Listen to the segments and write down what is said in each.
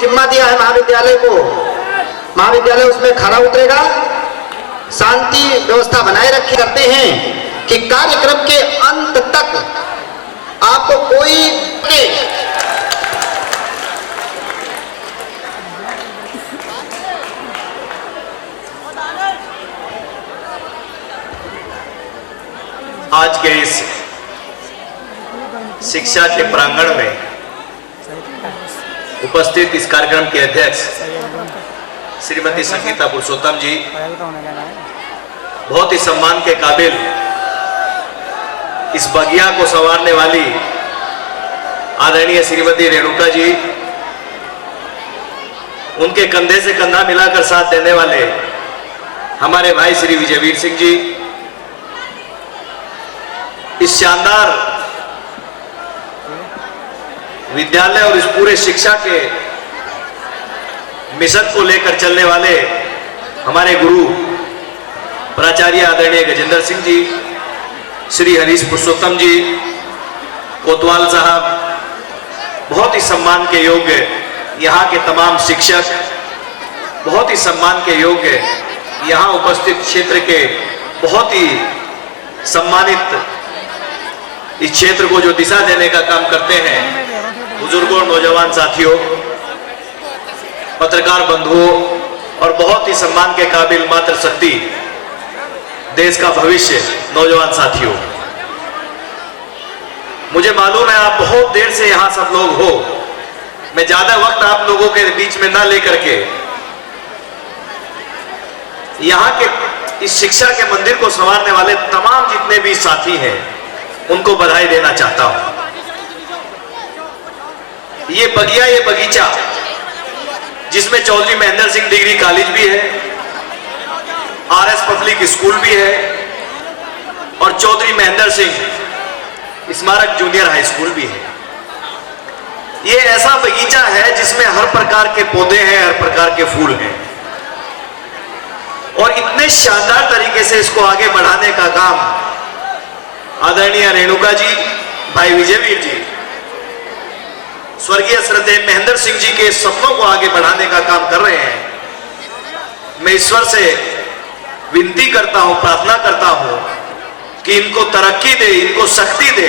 जिम्मा दिया है महाविद्यालय को, महाविद्यालय उसमें खरा उतरेगा, शांति व्यवस्था बनाए रखी करते हैं कि कार्यक्रम के अंत तक आपको कोई आज के इस शिक्षा के प्रांगण में उपस्थित इस कार्यक्रम के अध्यक्ष श्रीमती संगीता पुरुषोत्तम जी, बहुत ही सम्मान के काबिल इस बगिया को संवारने वाली आदरणीय श्रीमती रेणुका जी, उनके कंधे से कंधा मिलाकर साथ देने वाले हमारे भाई श्री विजयवीर सिंह जी, इस शानदार विद्यालय और इस पूरे शिक्षा के मिशन को लेकर चलने वाले हमारे गुरु प्राचार्य आदरणीय गजेंद्र सिंह जी, श्री हरीश पुरुषोत्तम जी, कोतवाल साहब, बहुत ही सम्मान के योग्य यहाँ के तमाम शिक्षक, बहुत ही सम्मान के योग्य यहाँ उपस्थित क्षेत्र के बहुत ही सम्मानित इस क्षेत्र को जो दिशा देने का काम करते हैं, बुजुर्गों, नौजवान साथियों, पत्रकार बंधुओं और बहुत ही सम्मान के काबिल मातृशक्ति, देश का भविष्य नौजवान साथियों, मुझे मालूम है आप बहुत देर से यहां सब लोग हो। मैं ज्यादा वक्त आप लोगों के बीच में ना लेकर के यहां के इस शिक्षा के मंदिर को संवारने वाले तमाम जितने भी साथी हैं उनको बधाई देना चाहता हूं। ये बगिया, ये बगीचा जिसमें चौधरी महेंद्र सिंह डिग्री कॉलेज भी है, आरएस पब्लिक स्कूल भी है और चौधरी महेंद्र सिंह स्मारक जूनियर हाई स्कूल भी है। ये ऐसा बगीचा है जिसमें हर प्रकार के पौधे हैं, हर प्रकार के फूल हैं और इतने शानदार तरीके से इसको आगे बढ़ाने का काम आदरणीय रेणुका जी, भाई विजयवीर जी, स्वर्गीय श्रद्धेय महेंद्र सिंह जी के सपनों को आगे बढ़ाने का काम कर रहे हैं। मैं ईश्वर से विनती करता हूं, प्रार्थना करता हूं कि इनको तरक्की दे, इनको शक्ति दे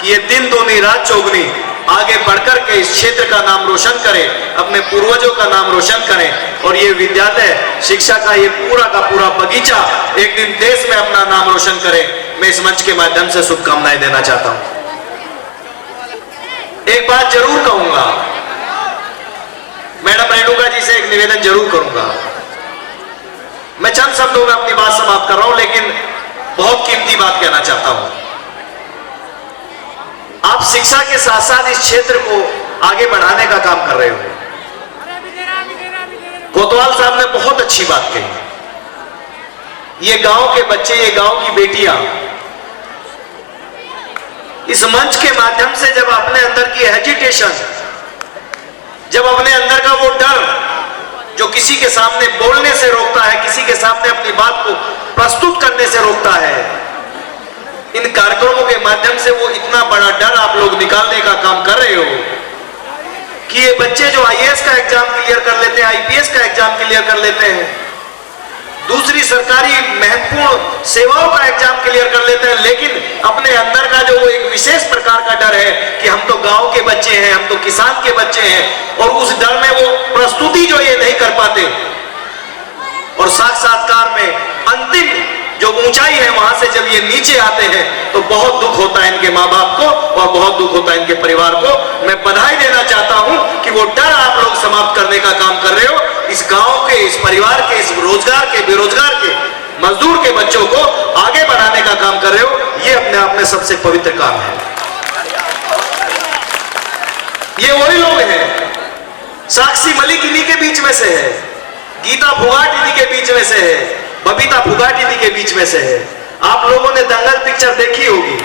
कि ये दिन दूनी रात चौगुनी आगे बढ़कर के इस क्षेत्र का नाम रोशन करें, अपने पूर्वजों का नाम रोशन करें और ये विद्यालय शिक्षा का ये पूरा का पूरा बगीचा एक दिन देश में अपना नाम रोशन करे। मैं इस मंच के माध्यम से शुभकामनाएं देना चाहता हूं। एक बात जरूर कहूंगा, मैडम रेणुका जी से एक निवेदन जरूर करूंगा। मैं चंद शब्दों में अपनी बात समाप्त कर रहा हूं, लेकिन बहुत कीमती बात कहना चाहता हूं। आप शिक्षा के साथ साथ इस क्षेत्र को आगे बढ़ाने का काम कर रहे हो। कोतवाल साहब ने बहुत अच्छी बात कही। ये गांव के बच्चे, ये गांव की बेटियां इस मंच के माध्यम से जब अपने अंदर की हेजिटेशन, जब अपने अंदर का वो डर जो किसी के सामने बोलने से रोकता है, किसी के सामने अपनी बात को प्रस्तुत करने से रोकता है, इन कार्यक्रमों के माध्यम से वो इतना बड़ा डर आप लोग निकालने का काम कर रहे हो कि ये बच्चे जो आईएएस का एग्जाम क्लियर कर लेते हैं, आईपीएस का एग्जाम क्लियर कर लेते हैं, दूसरी सरकारी महत्वपूर्ण सेवाओं का एग्जाम क्लियर कर लेते हैं, लेकिन अपने अंदर का जो वो एक विशेष प्रकार का डर है कि हम तो गांव के बच्चे हैं, हम तो किसान के बच्चे हैं, और उस डर में वो प्रस्तुति जो ये नहीं कर पाते और साक्षात्कार में अंतिम जो ऊंचाई है वहां से जब ये नीचे आते हैं तो बहुत दुख होता है इनके माँ बाप को और बहुत दुख होता है इनके परिवार को। मैं बधाई देना चाहता हूं कि वो डर आप लोग समाप्त करने का काम कर रहे हो। इस गांव के, इस परिवार के, इस रोजगार के, बेरोजगार के, मजदूर के बच्चों को आगे बढ़ाने का काम कर रहे हो। ये अपने आप में सबसे पवित्र काम है। ये वही लोग हैं, साक्षी मलिक इन्हीं के बीच में से है, गीता फोगाट इन्हीं के बीच में से है, बबीता फोगाट इन्हीं के बीच में से है। आप लोगों ने दंगल पिक्चर देखी होगी,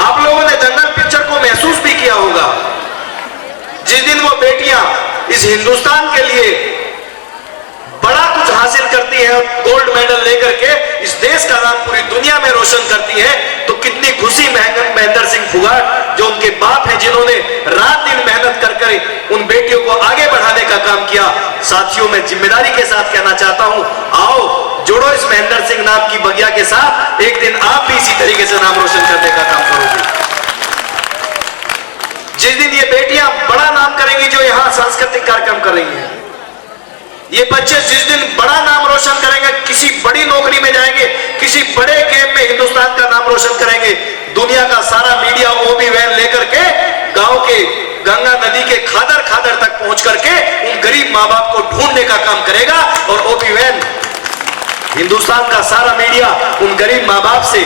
आप लोगों ने दंगल पिक्चर को महसूस भी किया होगा। जिस दिन वो बेटियां इस हिंदुस्तान के लिए बड़ा कुछ हासिल करती है, गोल्ड मेडल लेकर के इस देश का नाम पूरी दुनिया में रोशन करती है, तो कितनी खुशी महेंद्र सिंह फोगाट जो उनके बाप हैं, जिन्होंने रात दिन मेहनत कर उन साथियों मैं जिम्मेदारी के साथ कहना चाहता हूं, आओ जोड़ो इस महेंद्र सिंह नाम की बगिया के साथ, एक दिन आप भी इसी तरीके से नाम रोशन करने का काम करोगे। जिस दिन ये बेटियां बड़ा नाम करेंगी जो यहां सांस्कृतिक कार्यक्रम कर रही हैं, ये बच्चे जिस दिन बड़ा नाम रोशन करेंगे, किसी बड़ी नौकरी में जाएंगे, किसी बड़े गेम में हिंदुस्तान का नाम रोशन करेंगे, दुनिया का सारा मीडिया ओबी वैन लेकर के गांव के गंगा नदी के खादर खादर तक पहुंच करके उन गरीब मां बाप को ढूंढने का काम करेगा, और ओबी वैन हिंदुस्तान का सारा मीडिया उन गरीब मां बाप से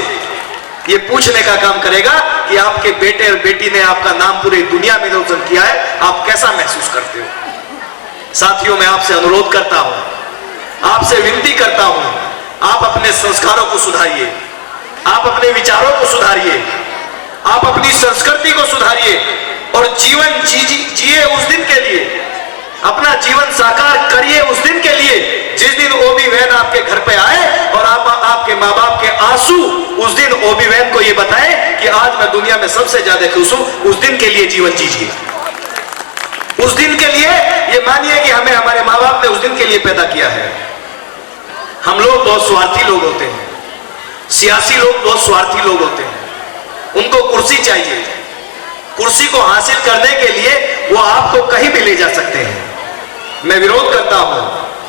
ये पूछने का काम करेगा कि आपके बेटे और बेटी ने आपका नाम पूरी दुनिया में रोशन किया है, आप कैसा महसूस करते हो। साथियों मैं आपसे अनुरोध करता हूं, आपसे विनती करता हूं, आप अपने संस्कारों को सुधारिए, आप अपने विचारों को सुधारिए, आप अपनी संस्कृति को सुधारिए और जीवन जिए उस दिन के लिए, अपना जीवन साकार करिए उस दिन के लिए जिस दिन ओबी वैन आपके घर पे आए और आपके माँ बाप के आंसू उस दिन ओबी वैन को ये बताए कि आज मैं दुनिया में सबसे ज्यादा खुश हूं। उस दिन के लिए जीवन जीजिए, उस दिन के लिए ये मानिए कि हमें हमारे माँ बाप ने उस दिन के लिए पैदा किया है। हम लोग बहुत स्वार्थी लोग होते हैं, सियासी लोग बहुत स्वार्थी लोग होते हैं, उनको कुर्सी चाहिए, कुर्सी को हासिल करने के लिए वो आपको कहीं भी ले जा सकते हैं। मैं विरोध करता हूं,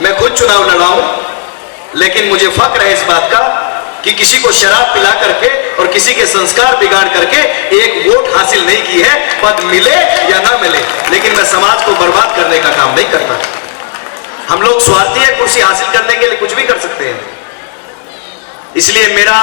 मैं खुद चुनाव लड़ा हूं, लेकिन मुझे फक्र है इस बात का कि किसी को शराब पिला करके और किसी के संस्कार बिगाड़ करके एक वोट हासिल नहीं की है, पद मिले या ना मिले, लेकिन मैं समाज को बर्बाद करने का काम नहीं करता। हम लोग स्वार्थी है, कुर्सी हासिल करने के लिए कुछ भी कर सकते हैं। इसलिए मेरा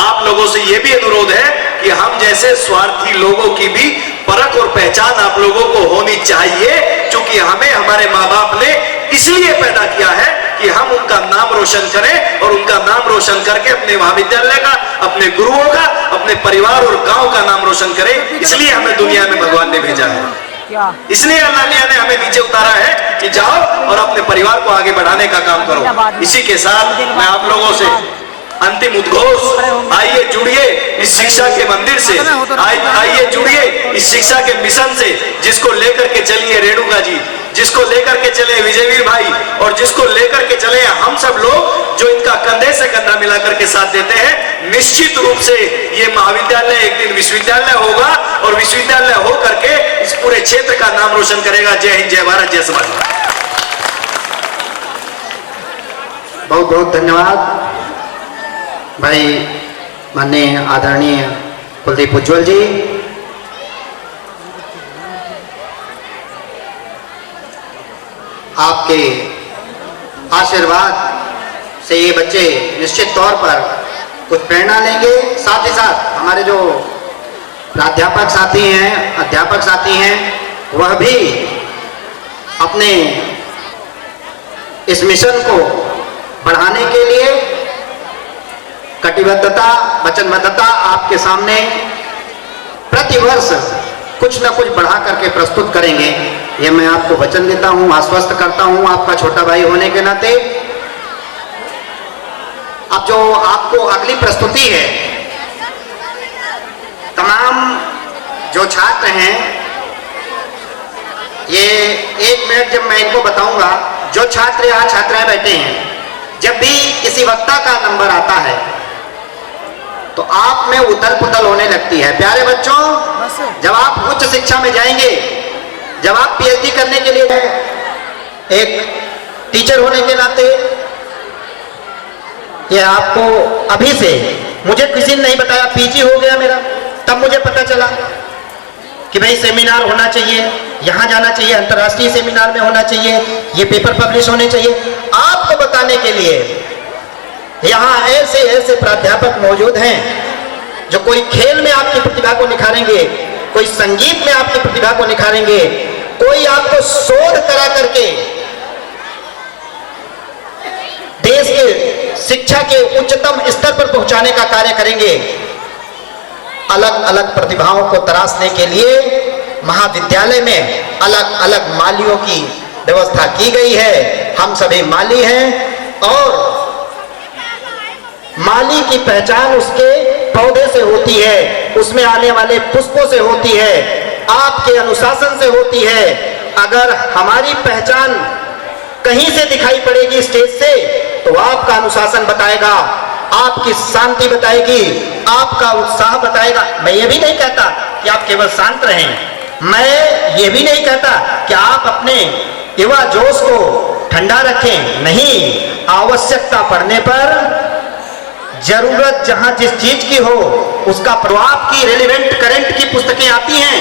आप लोगों से यह भी अनुरोध है कि हम जैसे स्वार्थी लोगों की भी परख और पहचान आप लोगों को होनी चाहिए, क्योंकि हमें हमारे माँ बाप ने इसलिए पैदा किया है कि हम उनका नाम रोशन करें और उनका नाम रोशन करके अपने महाविद्यालय का, अपने गुरुओं का, अपने परिवार और गांव का नाम रोशन करें। इसलिए हमें दुनिया में भगवान ने भेजा है, इसलिए अल्लाह ने हमें नीचे उतारा है कि जाओ और अपने परिवार को आगे बढ़ाने का काम करो। इसी के साथ मैं आप लोगों से अंतिम उद्घोष, आइए जुड़िए इस शिक्षा के मंदिर से, आइए जुड़िए इस शिक्षा के मिशन से, जिसको लेकर के चलिए रेणुका जी, जिसको लेकर के चले विजयवीर भाई और जिसको लेकर के चले हम सब लोग जो इनका कंधे से कंधा मिलाकर के साथ देते हैं। निश्चित रूप से ये महाविद्यालय एक दिन विश्वविद्यालय होगा और विश्वविद्यालय हो करके इस पूरे क्षेत्र का नाम रोशन करेगा। जय हिंद, जय भारत, जय समाज। बहुत बहुत धन्यवाद भाई माननीय आदरणीय कुलदीप उज्ज्वल जी। आपके आशीर्वाद से ये बच्चे निश्चित तौर पर कुछ प्रेरणा लेंगे। साथ ही साथ हमारे जो प्राध्यापक साथी हैं, अध्यापक साथी हैं, वह भी अपने इस मिशन को बढ़ाने के लिए कटिबद्धता, वचनबद्धता आपके सामने प्रतिवर्ष कुछ न कुछ बढ़ा करके प्रस्तुत करेंगे। ये मैं आपको वचन देता हूं, आश्वस्त करता हूं आपका छोटा भाई होने के नाते। अब जो आपको अगली प्रस्तुति है, तमाम जो छात्र हैं, ये 1 मिनट जब मैं इनको बताऊंगा, जो छात्र यहाँ छात्राएं बैठे हैं, जब भी किसी वक्ता का नंबर आता है तो आप में उथल पुथल होने लगती है। प्यारे बच्चों, जब आप उच्च शिक्षा में जाएंगे, जब आप पीएचडी करने के लिए एक टीचर होने के नाते, ये आपको अभी से, मुझे किसी ने नहीं बताया, पीजी हो गया मेरा, तब मुझे पता चला कि भाई सेमिनार होना चाहिए, यहाँ जाना चाहिए, अंतर्राष्ट्रीय सेमिनार में होना चाहिए, ये पेपर पब्लिश होने चाहिए। आपको बताने के लिए यहाँ ऐसे ऐसे प्राध्यापक मौजूद हैं जो कोई खेल में आपकी प्रतिभा को निखारेंगे, कोई संगीत में आपकी प्रतिभा को निखारेंगे, कोई आपको शोध करा करके देश के शिक्षा के उच्चतम स्तर पर पहुंचाने का कार्य करेंगे। अलग अलग प्रतिभाओं को तराशने के लिए महाविद्यालय में अलग अलग मालियों की व्यवस्था की गई है। हम सभी माली हैं और माली की पहचान उसके पौधे से होती है, उसमें आने वाले पुष्पों से होती है, आपके अनुशासन से होती है। अगर हमारी पहचान कहीं से दिखाई पड़ेगी स्टेज से, तो आपका अनुशासन बताएगा, आपकी शांति बताएगी, आपका उत्साह बताएगा। मैं ये भी नहीं कहता कि आप केवल शांत रहें, मैं ये भी नहीं कहता कि आप अपने युवा जोश को ठंडा रखें। नहीं, आवश्यकता पड़ने पर जरूरत जहां जिस चीज की हो उसका प्रभाव की रेलेवेंट करंट की पुस्तकें आती हैं,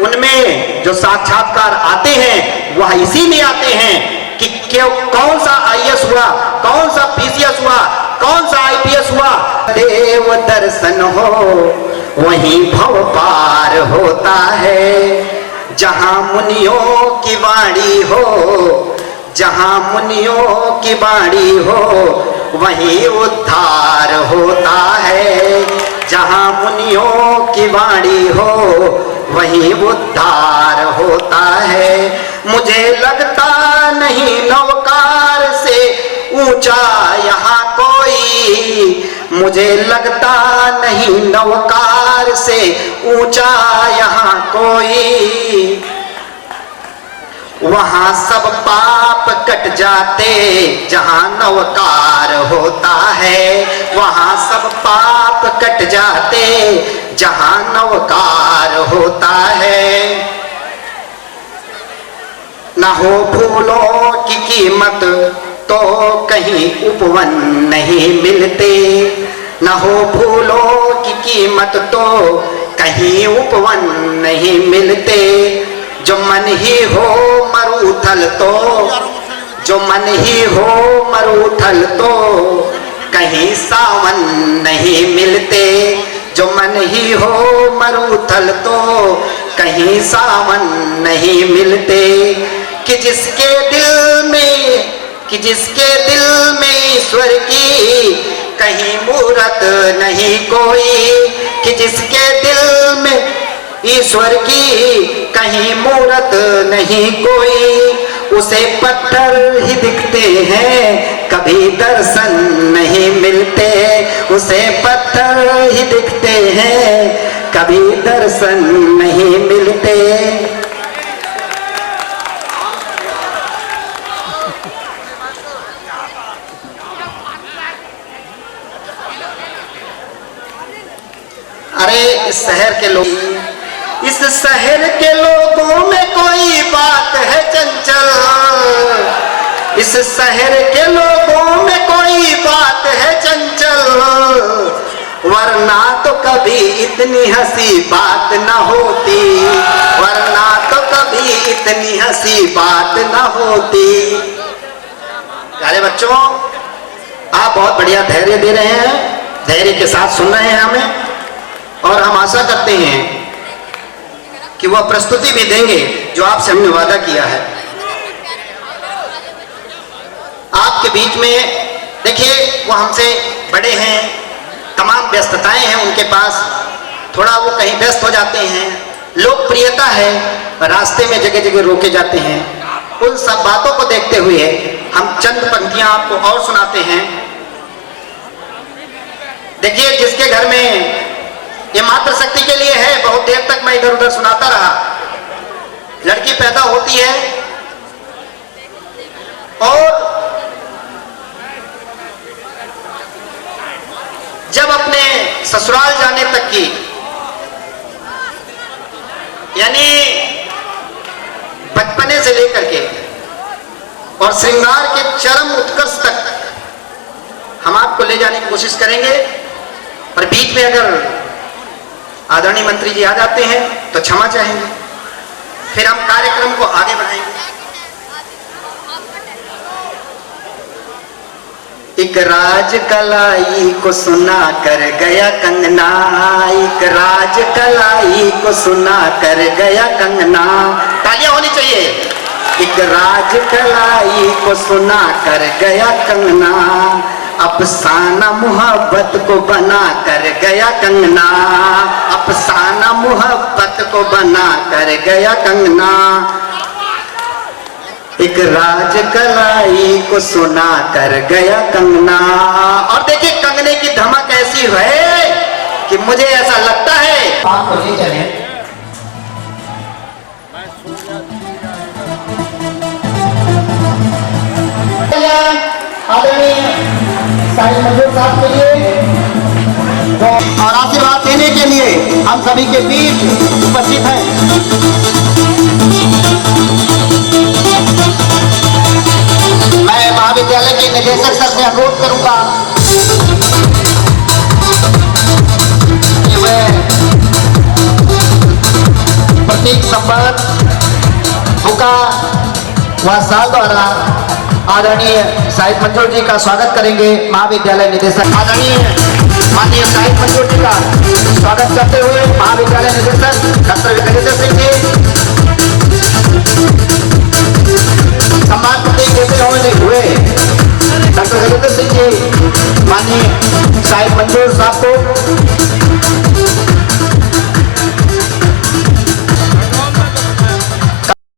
उनमें जो साक्षात्कार आते हैं वह इसीलिए आते हैं कि कौन सा आईएएस हुआ, कौन सा पीसीएस हुआ, कौन सा आईपीएस हुआ। देव दर्शन हो वहीं भव पार होता है, जहां मुनियों की वाणी हो, जहां मुनियों की वाणी हो वहीं उद्धार होता है, जहां मुनियों की वाणी हो वहीं उद्धार होता है। मुझे लगता नहीं नवकार से ऊंचा यहाँ कोई, मुझे लगता नहीं नवकार से ऊंचा यहाँ कोई। वहां सब पाप कट जाते जहां नवकार होता है, वहां सब पाप कट जाते जहां नवकार होता है। ना हो फूलों की कीमत तो कहीं उपवन नहीं मिलते, ना हो फूलों की कीमत तो कहीं उपवन नहीं मिलते। जो मन ही हो मरूथल तो, जो मन ही हो मरूथल तो कहीं सावन नहीं मिलते, जो मन ही हो मरूथल तो कहीं सावन नहीं मिलते। कि जिसके दिल में, कि जिसके दिल में ईश्वर की कहीं मूरत नहीं कोई, कि जिसके दिल में ईश्वर की कहीं मूरत नहीं कोई, उसे पत्थर ही दिखते हैं कभी दर्शन नहीं मिलते, उसे पत्थर ही दिखते हैं कभी दर्शन नहीं मिलते। अरे इस शहर के लोग, इस शहर के लोगों में कोई बात है चंचल, इस शहर के लोगों में कोई बात है चंचल, वरना तो कभी इतनी हंसी बात न होती, वरना तो कभी इतनी हंसी बात न होती। प्यारे बच्चों, आप बहुत बढ़िया धैर्य दे रहे हैं, धैर्य के साथ सुन रहे हैं हमें, और हम आशा करते हैं कि वह प्रस्तुति भी देंगे जो आपसे हमने वादा किया है। आपके बीच में देखिए, वो हमसे बड़े हैं, तमाम व्यस्तताएं हैं उनके पास, थोड़ा वो कहीं व्यस्त हो जाते हैं, लोकप्रियता है, रास्ते में जगह जगह रोके जाते हैं। उन सब बातों को देखते हुए हम चंद पंक्तियां आपको और सुनाते हैं। देखिए, जिसके घर में ये मातृ शक्ति के लिए है, बहुत देर तक मैं इधर उधर सुनाता रहा, लड़की पैदा होती है और जब अपने ससुराल जाने तक की, यानी बचपने से लेकर के और श्रृंगार के चरम उत्कर्ष तक हम आपको ले जाने की कोशिश करेंगे, पर बीच में अगर आदरणीय मंत्री जी आ जाते हैं तो क्षमा चाहेंगे, फिर हम कार्यक्रम को आगे बढ़ाएंगे। एक राज कलाई को सुना कर गया कंगना, एक राज कलाई को सुना कर गया कंगना। तालियां होनी चाहिए। एक राज कलाई को सुना कर गया कंगना, अफसाना मोहब्बत को बना कर गया कंगना, अफसाना मोहब्बत को बना कर गया कंगना। एक राज कलाई को सुना कर गया कंगना। और देखिए कंगने की धमक ऐसी है कि मुझे ऐसा लगता है आप मुझे चले। साहिब मंजूर साहब के लिए और आशीर्वाद देने के लिए हम सभी के बीच उपस्थित हैं। मैं महाविद्यालय के निदेशक सर से अनुरोध करूंगा कि वह प्रतीक संबंध बुका व साल द्वारा आदरणीय साहिब मंजूर जी का स्वागत करेंगे। महाविद्यालय निदेशक आदरणीय माननीय साहिब मंजूर जी का स्वागत करते हुए महाविद्यालय निदेशक डॉक्टर विजेंद्र सिंह जी सम्मान प्रतीक देते हुए डॉक्टर विजेंद्र सिंह जी माननीय साहिब मंजूर साहब को